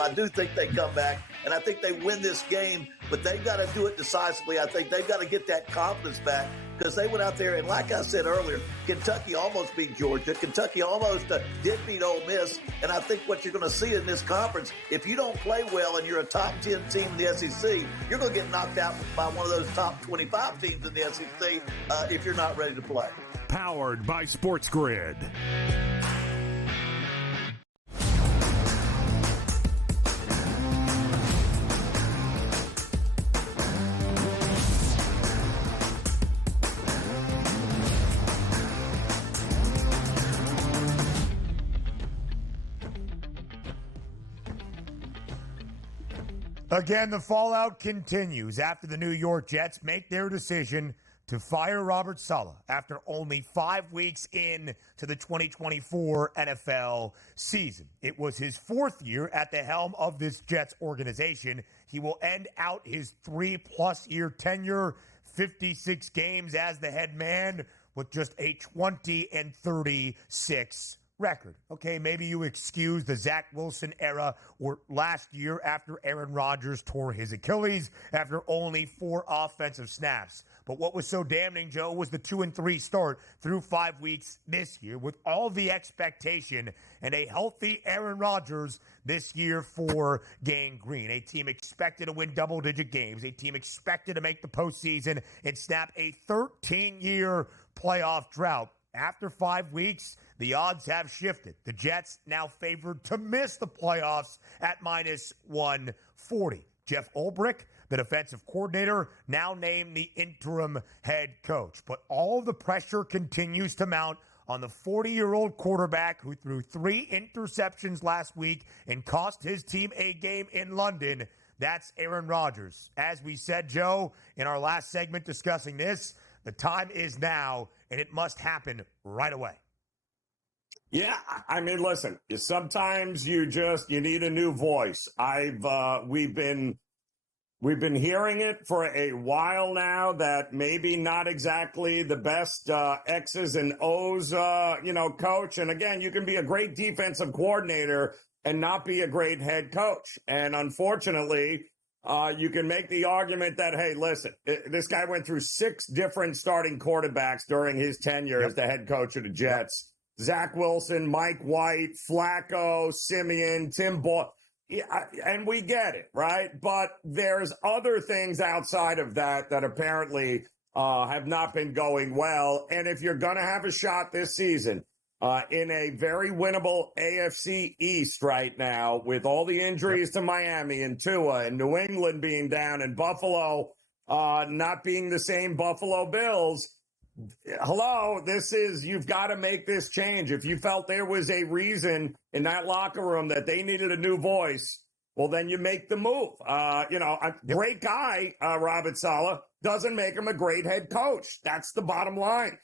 I do think they come back, and I think they win this game, but they've got to do it decisively. I think they've got to get that confidence back because they went out there, and like I said earlier, Kentucky almost beat Georgia. Kentucky almost did beat Ole Miss, and I think what you're going to see in this conference, if you don't play well and you're a top 10 team in the SEC, you're going to get knocked out by one of those top 25 teams in the SEC if you're not ready to play. Powered by SportsGrid. Again, the fallout continues after the New York Jets make their decision to fire Robert Saleh after only 5 weeks in to the 2024 NFL season. It was his 4th year at the helm of this Jets organization. He will end out his 3+ year tenure, 56 games as the head man with just a 20-36 record. Okay, maybe you excuse the Zach Wilson era or last year after Aaron Rodgers tore his Achilles after only 4 offensive snaps. But what was so damning, Joe, was the 2-3 start through 5 weeks this year with all the expectation and a healthy Aaron Rodgers this year for Gang Green. A team expected to win double-digit games, a team expected to make the postseason and snap a 13-year playoff drought. After 5 weeks, the odds have shifted. The Jets now favored to miss the playoffs at minus 140. Jeff Ulbrich, the defensive coordinator, now named the interim head coach. But all of the pressure continues to mount on the 40-year-old quarterback who threw 3 interceptions last week and cost his team a game in London. That's Aaron Rodgers. As we said, Joe, in our last segment discussing this, the time is now, and it must happen right away. Yeah, I mean, listen, sometimes you need a new voice. We've been hearing it for a while now that maybe not exactly the best X's and O's, coach. And again, you can be a great defensive coordinator and not be a great head coach. And unfortunately, you can make the argument that, hey, listen, this guy went through 6 different starting quarterbacks during his tenure as the head coach of the Jets. Zach Wilson, Mike White, Flacco, Simeon, Tim Boyle. Yeah, and we get it, right? But there's other things outside of that apparently have not been going well. And if you're going to have a shot this season in a very winnable AFC East right now, with all the injuries to Miami and Tua and New England being down and Buffalo not being the same Buffalo Bills, you've got to make this change. If you felt there was a reason in that locker room that they needed a new voice, well, then you make the move. A great guy, Robert Saleh, doesn't make him a great head coach. That's the bottom line.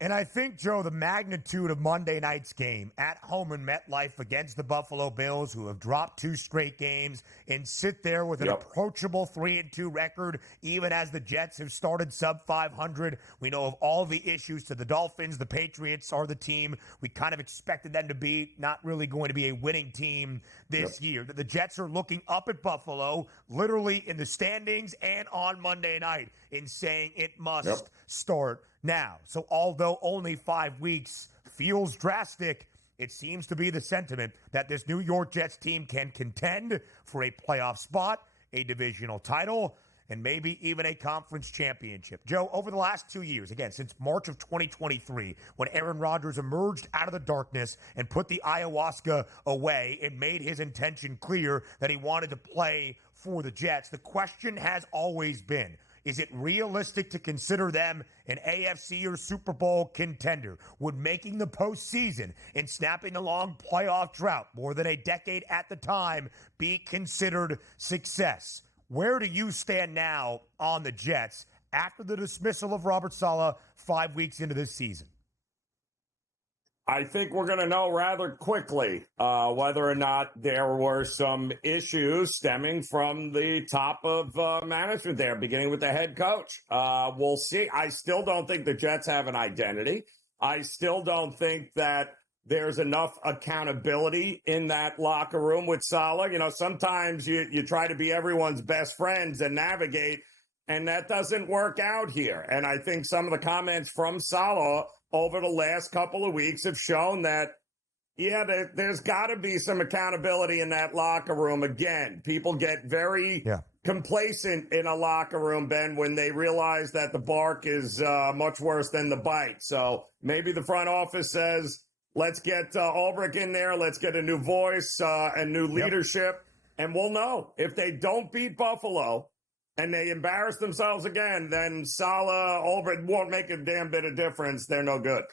And I think, Joe, the magnitude of Monday night's game at home in MetLife against the Buffalo Bills, who have dropped 2 straight games and sit there with an approachable 3-2 record, even as the Jets have started sub-500. We know of all the issues to the Dolphins. The Patriots are the team we kind of expected them to be, not really going to be a winning team this year. The Jets are looking up at Buffalo, literally in the standings and on Monday night, in saying it must start now. So although only 5 weeks feels drastic, it seems to be the sentiment that this New York Jets team can contend for a playoff spot, a divisional title, and maybe even a conference championship. Joe, over the last 2 years, again, since March of 2023, when Aaron Rodgers emerged out of the darkness and put the ayahuasca away and made his intention clear that he wanted to play for the Jets, the question has always been, is it realistic to consider them an AFC or Super Bowl contender? Would making the postseason and snapping a long playoff drought, more than a decade at the time, be considered success? Where do you stand now on the Jets after the dismissal of Robert Saleh 5 weeks into this season? I think we're going to know rather quickly whether or not there were some issues stemming from the top of management there, beginning with the head coach. We'll see. I still don't think the Jets have an identity. I still don't think that there's enough accountability in that locker room with Saleh. You know, sometimes you try to be everyone's best friends and navigate, and that doesn't work out here. And I think some of the comments from Saleh over the last couple of weeks have shown that, there's got to be some accountability in that locker room. Again, people get very complacent in a locker room, Ben, when they realize that the bark is much worse than the bite. So maybe the front office says, let's get Ulbrich in there. Let's get a new voice and new leadership. And we'll know. If they don't beat Buffalo and they embarrass themselves again, then Saleh, Ulbrich won't make a damn bit of difference. They're no good.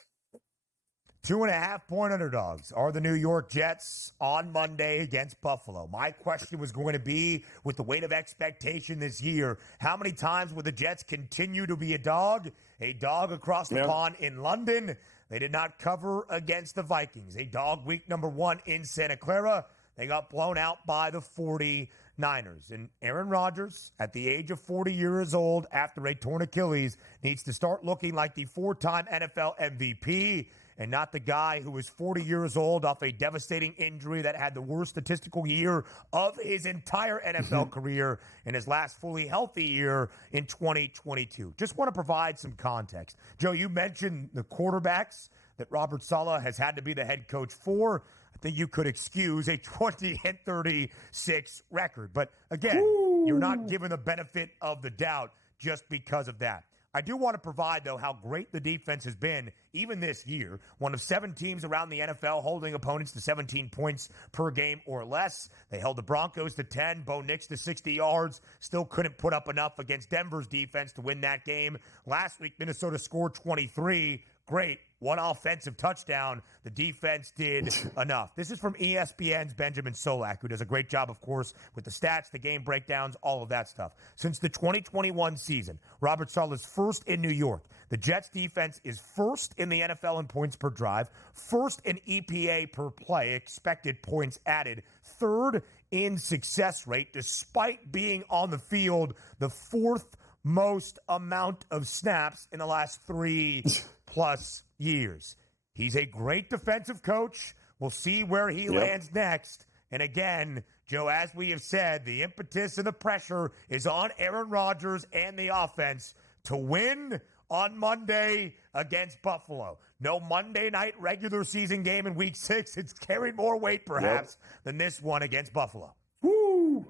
2.5-point underdogs are the New York Jets on Monday against Buffalo. My question was going to be, with the weight of expectation this year, how many times will the Jets continue to be a dog across the pond in London? They did not cover against the Vikings. A dog week number 1 in Santa Clara. They got blown out by the 49ers. And Aaron Rodgers, at the age of 40 years old after a torn Achilles, needs to start looking like the 4-time NFL MVP and not the guy who was 40 years old off a devastating injury that had the worst statistical year of his entire NFL career in his last fully healthy year in 2022. Just want to provide some context. Joe, you mentioned the quarterbacks that Robert Saleh has had to be the head coach for. I think you could excuse a 20-36 record. But again, you're not given the benefit of the doubt just because of that. I do want to provide, though, how great the defense has been even this year. One of 7 teams around the NFL holding opponents to 17 points per game or less. They held the Broncos to 10, Bo Nix to 60 yards. Still couldn't put up enough against Denver's defense to win that game. Last week, Minnesota scored 23. Great. One offensive touchdown. The defense did enough. This is from ESPN's Benjamin Solak, who does a great job, of course, with the stats, the game breakdowns, all of that stuff. Since the 2021 season, Robert Saleh is first in New York. The Jets defense is first in the NFL in points per drive, first in EPA per play, expected points added, third in success rate, despite being on the field the 4th most amount of snaps in the last 3+ years. He's a great defensive coach. We'll see where he lands next. And again, Joe, as we have said, the impetus and the pressure is on Aaron Rodgers and the offense to win on Monday against Buffalo. No Monday night regular season game in week 6. It's carried more weight, perhaps, than this one against Buffalo. Woo!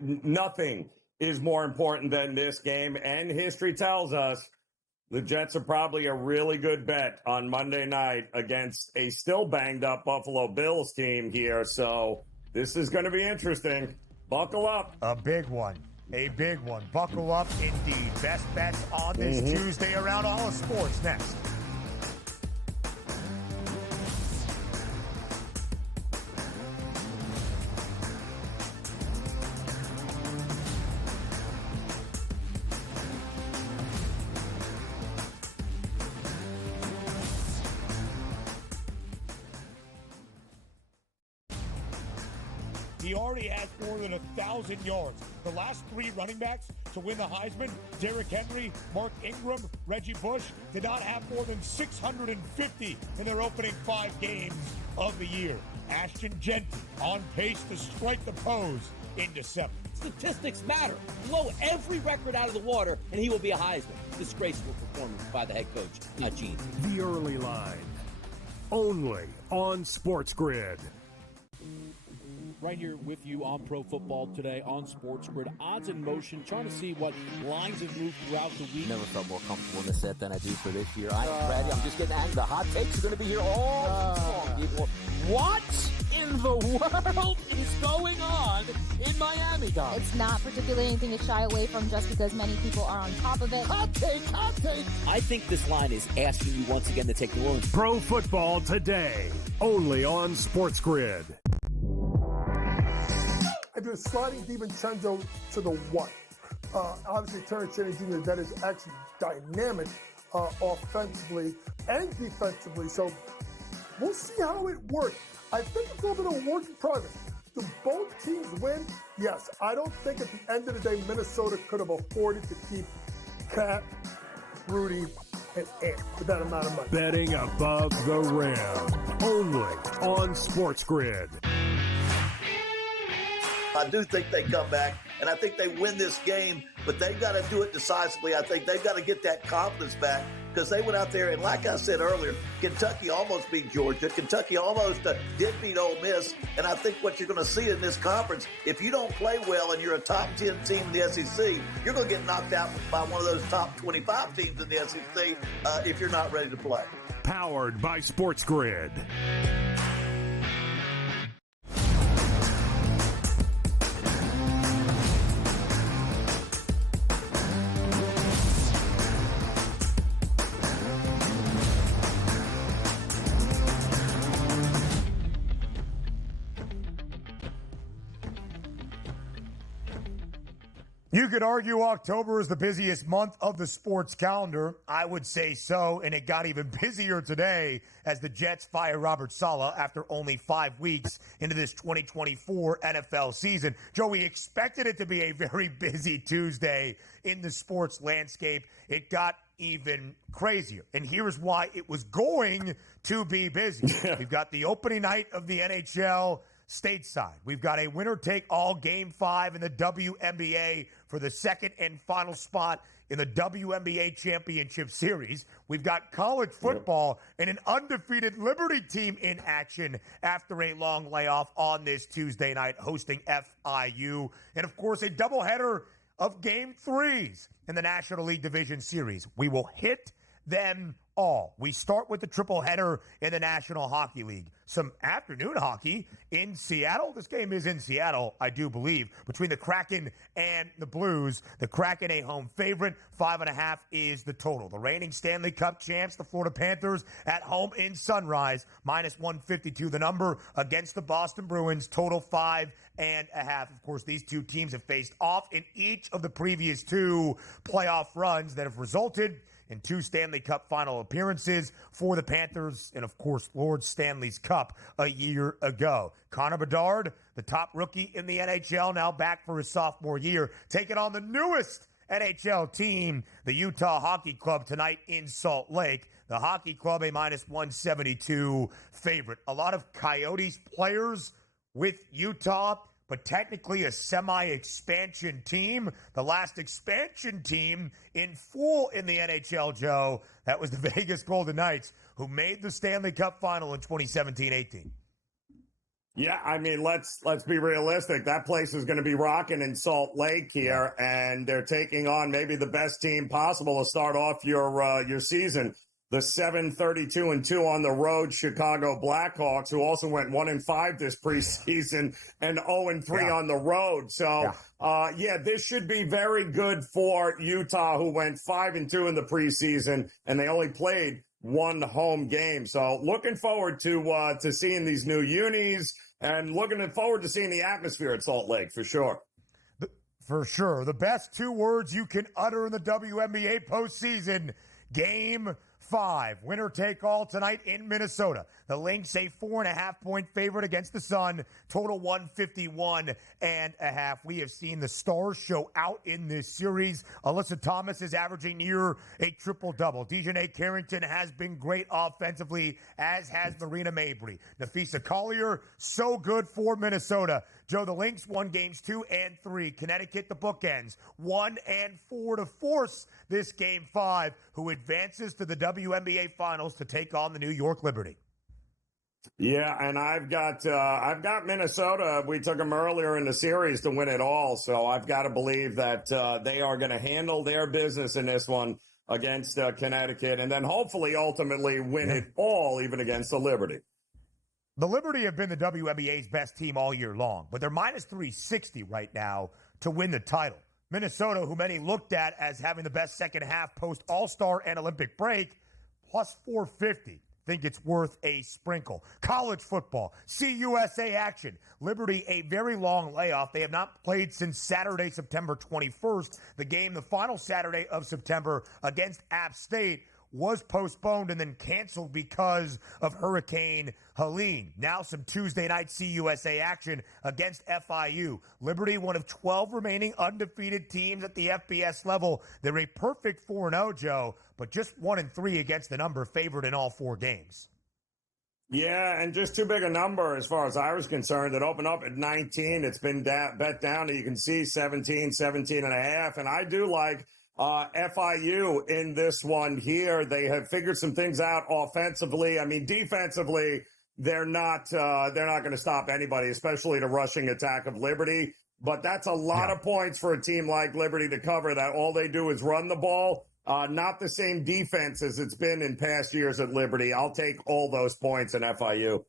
Nothing is more important than this game, and history tells us the Jets are probably a really good bet on Monday night against a still banged-up Buffalo Bills team here, so this is going to be interesting. Buckle up. A big one. A big one. Buckle up indeed. Best bets on this Tuesday around all of sports next. He already has more than 1,000 yards. The last 3 running backs to win the Heisman, Derrick Henry, Mark Ingram, Reggie Bush, did not have more than 650 in their opening 5 games of the year. Ashton Jensen on pace to strike the pose in December. Statistics matter. Blow every record out of the water, and he will be a Heisman. Disgraceful performance by the head coach, not Gene. The Early Line. Only on SportsGrid. Right here with you on Pro Football Today on SportsGrid. Odds in motion, trying to see what lines have moved throughout the week. Never felt more comfortable in this set than I do for this year. I'm ready. I'm just getting angry. The hot takes are going to be here all week long, people. What in the world is going on in Miami, guys? It's not particularly anything to shy away from just because many people are on top of it. Hot take, hot take. I think this line is asking you once again to take New Orleans. Pro Football Today, only on SportsGrid. I do a sliding DiVincenzo to the what? Obviously, Terrence Jensen Jr., that is actually dynamic offensively and defensively. So we'll see how it works. I think it's a little bit of a work in progress. Do both teams win? Yes. I don't think at the end of the day, Minnesota could have afforded to keep Cat, Rudy, and Ant with that amount of money. Betting above the rim, only on SportsGrid. I do think they come back, and I think they win this game, but they've got to do it decisively. I think they've got to get that confidence back because they went out there, and like I said earlier, Kentucky almost beat Georgia. Kentucky almost did beat Ole Miss, and I think what you're going to see in this conference, if you don't play well and you're a top 10 team in the SEC, you're going to get knocked out by one of those top 25 teams in the SEC if you're not ready to play. Powered by SportsGrid. You could argue October is the busiest month of the sports calendar. I would say so, and it got even busier today as the Jets fire Robert Saleh after only 5 weeks into this 2024 NFL season. Joe, we expected it to be a very busy Tuesday in the sports landscape. It got even crazier. And here's why it was going to be busy. We've got the opening night of the NHL stateside. We've got a winner-take-all Game 5 in the WNBA for the second and final spot in the WNBA Championship Series. We've got college football and an undefeated Liberty team in action after a long layoff on this Tuesday night, hosting FIU. And, of course, a doubleheader of Game 3s in the National League Division Series. We will hit them all. We start with the triple header in the National Hockey League. Some afternoon hockey in Seattle. This game is in Seattle, I do believe, between the Kraken and the Blues. The Kraken, a home favorite. 5.5 is the total. The reigning Stanley Cup champs, the Florida Panthers, at home in Sunrise. -152 the number against the Boston Bruins. Total 5.5. Of course, these two teams have faced off in each of the previous two playoff runs that have resulted in 2 Stanley Cup final appearances for the Panthers and, of course, Lord Stanley's Cup a year ago. Connor Bedard, the top rookie in the NHL, now back for his sophomore year, taking on the newest NHL team, the Utah Hockey Club, tonight in Salt Lake. The Hockey Club, a -172 favorite. A lot of Coyotes players with Utah, but technically a semi-expansion team. The last expansion team in full in the NHL, Joe, that was the Vegas Golden Knights, who made the Stanley Cup final in 2017-18. Yeah, I mean, let's be realistic. That place is going to be rocking in Salt Lake here, and they're taking on maybe the best team possible to start off your season. The 7-32-2 on the road Chicago Blackhawks, who also went 1-5 this preseason and 0-3 on the road. So, this should be very good for Utah, who went 5-2 in the preseason, and they only played 1 home game. So, looking forward to seeing these new unis, and looking forward to seeing the atmosphere at Salt Lake for sure. For sure, the best 2 words you can utter in the WNBA postseason: Game 5. Winner take all tonight in Minnesota. The Lynx, a 4.5-point favorite against the Sun. Total 151.5. We have seen the stars show out in this series. Alyssa Thomas is averaging near a triple-double. Dejanay Carrington has been great offensively, as has Marina Mabrey. Nafisa Collier, so good for Minnesota. Joe, the Lynx won games 2 and 3. Connecticut, the bookends, 1 and 4 to force this Game 5, who advances to the WNBA Finals to take on the New York Liberty. Yeah, and I've got Minnesota. We took them earlier in the series to win it all, so I've got to believe that they are going to handle their business in this one against Connecticut, and then hopefully ultimately win it all, even against the Liberty. The Liberty have been the WNBA's best team all year long, but they're -360 right now to win the title. Minnesota, who many looked at as having the best second half post All-Star and Olympic break, +450. Think it's worth a sprinkle. College football, CUSA action. Liberty, a very long layoff. They have not played since Saturday, September 21st. The game, the final Saturday of September against App State, was postponed and then canceled because of Hurricane Helene. Now some Tuesday night CUSA action against FIU. Liberty, one of 12 remaining undefeated teams at the FBS level. They're a perfect 4-0, Joe, but just 1-3 against the number favored in all 4 games. Yeah, and just too big a number as far as I was concerned. It opened up at 19. It's been bet down to, you can see, 17, 17.5. And I do like FIU in this one here. They have figured some things out offensively. I mean, defensively, they're not going to stop anybody, especially the rushing attack of Liberty. But that's a lot of points for a team like Liberty to cover, that all they do is run the ball. Not the same defense as it's been in past years at Liberty. I'll take all those points in FIU.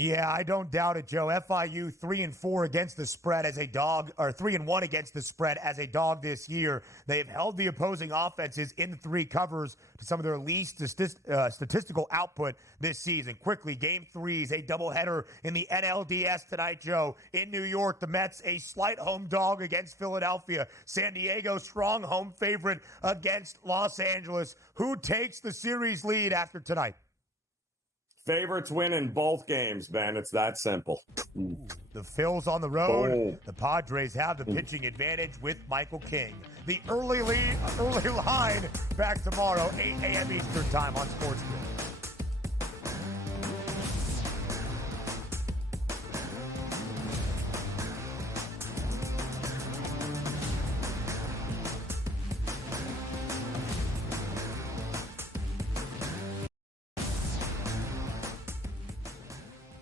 Yeah, I don't doubt it, Joe. FIU 3-4 against the spread as a dog, or 3-1 against the spread as a dog this year. They have held the opposing offenses in the 3 covers to some of their least statistical output this season. Quickly, Game 3s, a doubleheader in the NLDS tonight, Joe. In New York, the Mets, a slight home dog against Philadelphia. San Diego, strong home favorite against Los Angeles. Who takes the series lead after tonight? Favorites win in both games, Ben. It's that simple. The Phils on the road. The Padres have the pitching advantage with Michael King. the early line back tomorrow, 8 a.m. Eastern time on SportsGrid.